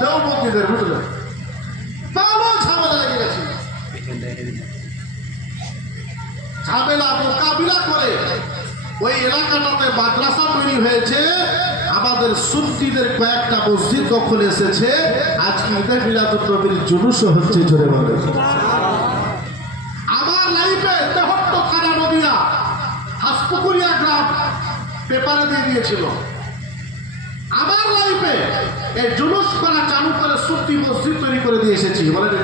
দেওবন্দীদের বুঝলেন তারও ঝামেলা লেগে গেছে। ঝামেলা, মোকাবিলা করে ওই এলাকাটাতে মাদ্রাসা তৈরি হয়েছে। আমাদের সুন্নিদের কয়েকটা মসজিদ দখল এসেছে। আজকে ঈদে মিলাদুল নবীর জুলুসও হচ্ছে জোরে বলে। আমার লাইফে তেহট্ট থানা নদীয়া হাসপুকুরিয়া গ্রাম পেপারে দিয়ে দিয়েছিল। আমার লাইফে এই জুলুস করা চালু করে সুন্নি মসজিদ তৈরি করে দিয়ে এসেছি। বলেন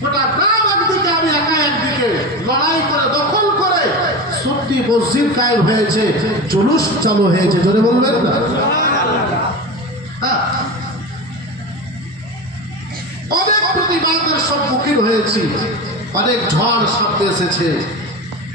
গোটা আমি লড়াই করে, দখল করে সত্যি হয়েছে, জুলুস চালু হয়েছে। জোরে বলবেন না? হ্যাঁ। অনেক প্রতিবাদের সম্মুখীন হয়েছি। অনেক ঝড় সামনে এসেছে।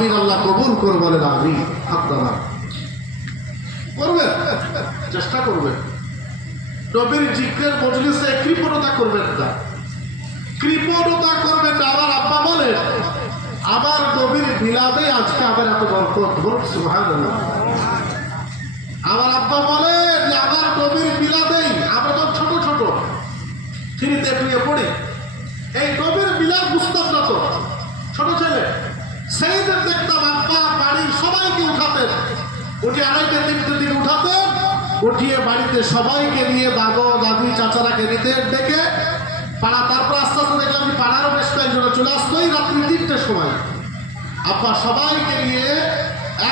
আমিন আল্লাহ কবুল করে বলেন আমি আপনারা করবেন? চেষ্টা করবেন। নবীর জিজ্ঞের মজলিসে কৃপণতা করবেন না। কৃপণতা করবেন না, আমার আব্বা বলেন। আমার নবীর বিলাদে আজকে আমার এত বরকত বলুন, সুবহানাল্লাহ। আমার আব্বা বলেন আমার নবীর বিলাদেই আমরা তো ছোট ছোট, থ্রিতে টুয়ে পড়ি, এই নবীর বিলাদ বুঝতাম না তো? ছোট ছেলে। সেইদের দেখতাম আব্বা, বাড়ির সবাইকে উঠাতেন। উঠে আড়াইটে তিনটে দিকে উঠাতেন, উঠিয়ে বাড়িতে সবাইকে নিয়ে দাদু দাদি চাচারাকে নিতে ডেকে পাড়া, তারপর আস্তে আস্তে দেখলাম যে পাড়ারও বেশ কয়েকজনে চলে আসতো এই রাত্রি তিনটের সময়। আব্বা সবাইকে নিয়ে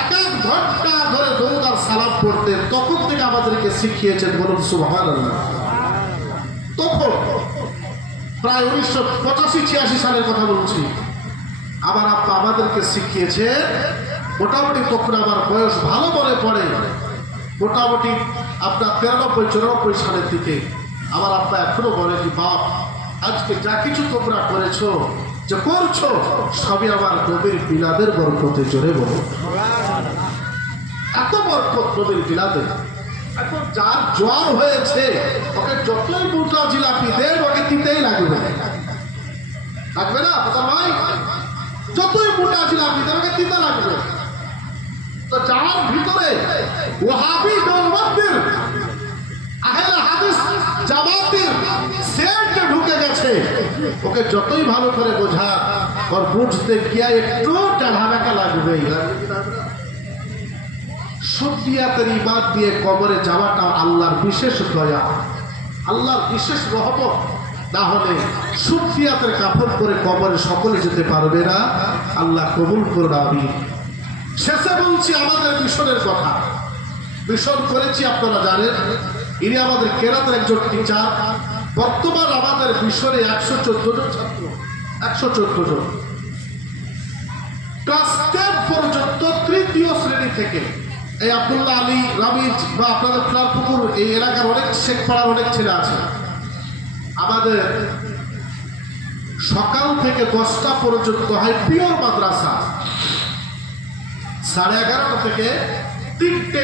এক এক ঘণ্টা ধরে দৌড় আর পড়তেন। তখন থেকে আমাদেরকে শিখিয়েছেন বলুন সুবহান তখন প্রায় উনিশশো পঁচাশি, ছিয়াশি সালের কথা বলছি। আমার আব্বা আমাদেরকে শিখিয়েছে, মোটামুটি তখন আমার বয়স ভালো করে পড়ে। মোটামুটি আপনার তিরানব্বই, চুরানব্বই সালের দিকে আমার আব্বা এখনও বলে যে, বাপ, আজকে যা কিছু তোমরা করেছ, যে করছ, সবই আমার নবীর বিলাদের বরকতে জোরে বলো এত বরকত নবীর বিলাদের। এখন যার জ্বর হয়েছে, ওকে যতই মোটা জিলাপি দেন, ওকে দিতেই লাগবে। লাগবে না? ভাই যতই মোটা জিলাপি দেন ওকে দিতে লাগবে তো যার ভিতরে ওহাবি ঢুকে গেছে। ওকে যতই ভালো করে বোঝা, ওর বুঝতে গিয়া একটু লাগবে। সুদিয়াতের ইবাদ দিয়ে কবরে যাওয়াটা আল্লাহর বিশেষ দয়া, আল্লাহর বিশেষ রহমত। না হলে সুদিয়াতের কাপড় করে কবরে সকলে যেতে পারবে না। আল্লাহ কবুল করুন আমি শেষে বলছি আমাদের মিশনের কথা। মিশন করেছি, আপনারা জানেন। ইনি আমাদের কেরাতের একজন টিচার বর্তমান আমাদের মিশনে একশো চোদ্দ জন ছাত্র। একশো চোদ্দ জন। ক্লাস টেন পর্যন্ত তৃতীয় শ্রেণি থেকে এই আব্দুল্লাহ আলী রামিজ বা আপনাদের পুকুর এই এলাকার অনেক শেখ পাড়ার অনেক ছেলে আছে। আমাদের সকাল থেকে দশটা পর্যন্ত হয় পিওর মাদ্রাসা। সাড়ে এগারোটা থেকে তিনটে